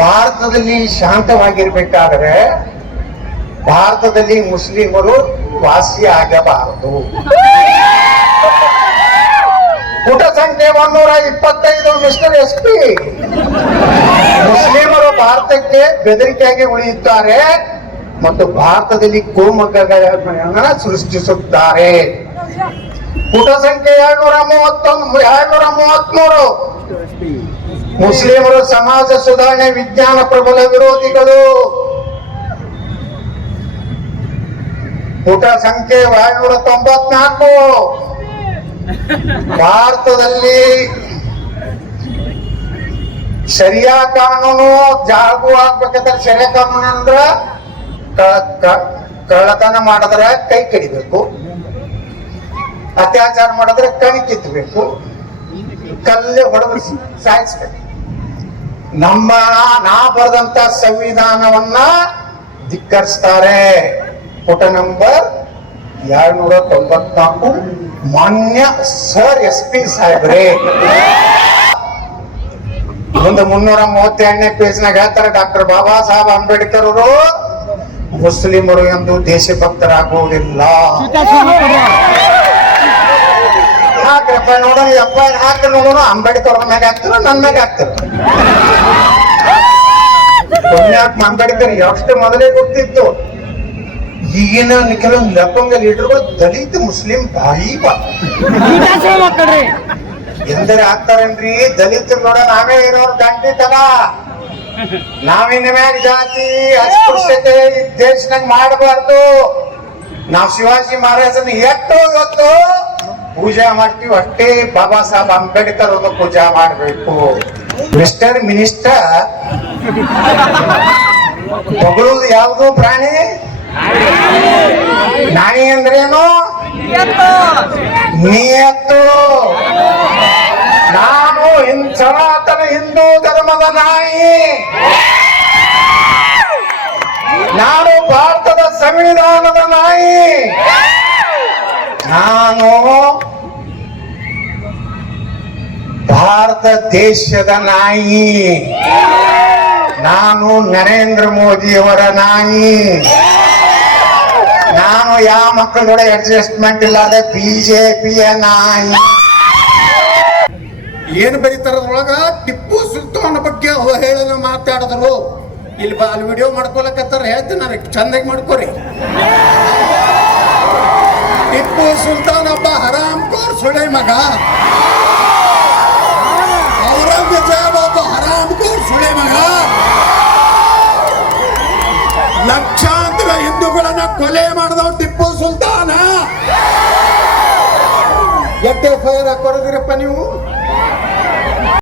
ಭಾರತದಲ್ಲಿ ಶಾಂತವಾಗಿರ್ಬೇಕಾದ್ರೆ ಭಾರತದಲ್ಲಿ ಮುಸ್ಲಿಮರು ವಾಸಿ ಆಗಬಾರದು. ಪುಟ ಸಂಖ್ಯೆ ಒಂದೂರ ಇಪ್ಪತ್ತೈದು ಮಿಸ್ಟರ್ ಎಸ್ ಪಿ. ಮುಸ್ಲಿಮರು ಭಾರತಕ್ಕೆ ಬೆದರಿಕೆಯಾಗಿ ಉಳಿಯುತ್ತಾರೆ ಮತ್ತು ಭಾರತದಲ್ಲಿ ಕೋಮಗಳನ್ನ ಸೃಷ್ಟಿಸುತ್ತಾರೆ. ಪುಟ ಸಂಖ್ಯೆ ಎರಡ್ನೂರ ಮೂವತ್ತೊಂದು, ಎರಡ್ನೂರ ಮೂವತ್ಮೂರು ಮುಸ್ಲಿಮರು ಸಮಾಜ ಸುಧಾರಣೆ, ವಿಜ್ಞಾನ ಪ್ರಬಲ ವಿರೋಧಿಗಳು. ಪುಟ ಸಂಖ್ಯೆ ಏಳ್ನೂರ ತೊಂಬತ್ನಾಲ್ಕು. ಭಾರತದಲ್ಲಿ ಶರಿಯಾ ಕಾನೂನು ಜಾಗು ಆಗ್ಬೇಕಂದ್ರೆ ಶರಿಯಾ ಕಾನೂನು ಅಂದ್ರ ಕಳ್ಳತನ ಮಾಡಿದ್ರೆ ಕೈ ಕಡಿಬೇಕು. ಅತ್ಯಾಚಾರ ಮಾಡಿದ್ರೆ ಕಣಿ ಕಿತ್ತಬೇಕು. ಕಲ್ಲೇ ಹೊಡೆದು ಸಾಯಿಸ್ಬೇಕು. ನಮ್ಮ ನಾ ಬರೆದಂತ ಸಂವಿಧಾನವನ್ನ ಧಿಕ್ಕರಿಸ್ತಾರೆ. ಪುಟ ನಂಬರ್ ಎರಡ್ನೂರ ತೊಂಬತ್ನಾಲ್ಕು. ಮಾನ್ಯ ಸರ್ ಎಸ್ ಪಿ ಸಾಹೇಬ್ರೆ. ಒಂದು ಮುನ್ನೂರ ಮೂವತ್ತೆರಡನೇ ಪೇಜ್ನಾಗ ಹೇಳ್ತಾರೆ ಡಾಕ್ಟರ್ ಬಾಬಾ ಸಾಹೇಬ್ ಅಂಬೇಡ್ಕರ್ ಅವರು, ಮುಸ್ಲಿಮರು ಎಂದು ದೇಶಭಕ್ತರಾಗುವುದಿಲ್ಲ. ಹಾಕ್ರಪ್ಪ ನೋಡೋಣ ಅಪ್ಪ ಹಾಕಿ ನೋಡೋಣ, ಅಂಬೇಡ್ಕರ್ ಮ್ಯಾಗ ಹಾಕ್ತಾರ ನನ್ನ ಮ್ಯಾಗ ಹಾಕ್ತಾರ. ಪುಣ್ಯಾತ್ಮ ಅಂಬೇಡ್ಕರ್ ಎಷ್ಟು ಮೊದಲೇ ಗೊತ್ತಿತ್ತು. ಈಗಿನ ಕೆಲವೊಂದು ಲಪಂಗ ಲೀಡರ್ಗಳು ದಲಿತ, ಮುಸ್ಲಿಂ ಭಾರಿ ಬಾ ಎಂದರೆ ಆಗ್ತಾರೇನ್ರಿ? ದಲಿತರು ನೋಡ, ನಾವೇ ಇರೋರು ದಂಡಿತನ ನಾವಿನ ಮ್ಯಾಗ ಜಾತಿ, ಅಸ್ಪೃಶ್ಯತೆ ಈ ದೇಶನಾಗ ಮಾಡಬಾರ್ದು. ನಾವ್ ಶಿವಾಜಿ ಮಹಾರಾಜನ ಎಷ್ಟು ಗೊತ್ತು ಪೂಜಾ ಮಾಡ್ತೀವಿ. ಅಷ್ಟೇ ಬಾಬಾ ಸಾಹೇಬ್ ಅಂಬೇಡ್ಕರ್ ಪೂಜಾ ಮಾಡ್ಬೇಕು. ಮಿಸ್ಟರ್ ಮಿನಿಸ್ಟರ್ ಹೊಗಳೋದು ಯಾವುದು ಪ್ರಾಣಿ? ನಾಯಿ ಅಂದ್ರೇನು? ನಿಯತ್ತು. ನಾನು ಸನಾತನ ಹಿಂದೂ ಧರ್ಮದ ನಾಯಿ. ನಾನು ಭಾರತದ ಸಂವಿಧಾನದ ನಾಯಿ. ನಾನು ಭಾರತ ದೇಶದ ನಾಯಿ. ನಾನು ನರೇಂದ್ರ ಮೋದಿಯವರ ನಾಯಿ. ನಾನು ಯಾವ ಮಕ್ಕಳ ಜೊತೆ ಅಡ್ಜಸ್ಟ್ಮೆಂಟ್ ಇಲ್ಲದ ಬಿಜೆಪಿಯ ನಾಯಿ. ಏನು ಬರೀತಾರದ್ರೊಳಗ ಟಿಪ್ಪು ಸುಲ್ತಾನ್ ಬಗ್ಗೆ ಅವಹೇಳನ ಮಾತಾಡಿದ್ರು. ಇಲ್ಲಿ ಬಾ ವಿಡಿಯೋ ಮಾಡ್ಕೊಳಕತ್ತಾರ ಹೇಳ್ತೀನಿ ನನಗೆ ಚಂದಾಗಿ ಮಾಡ್ಕೋರಿ. ಟಿಪ್ಪು ಸುಲ್ತಾನ್ ಒಬ್ಬ ಹರಾಮ್ ಕೋರ್ ಸುಳೆ ಮಗ. ಕೊಲೆ ಮಾಡಿದವ್ Tipu Sultan. F I R ನೀವು.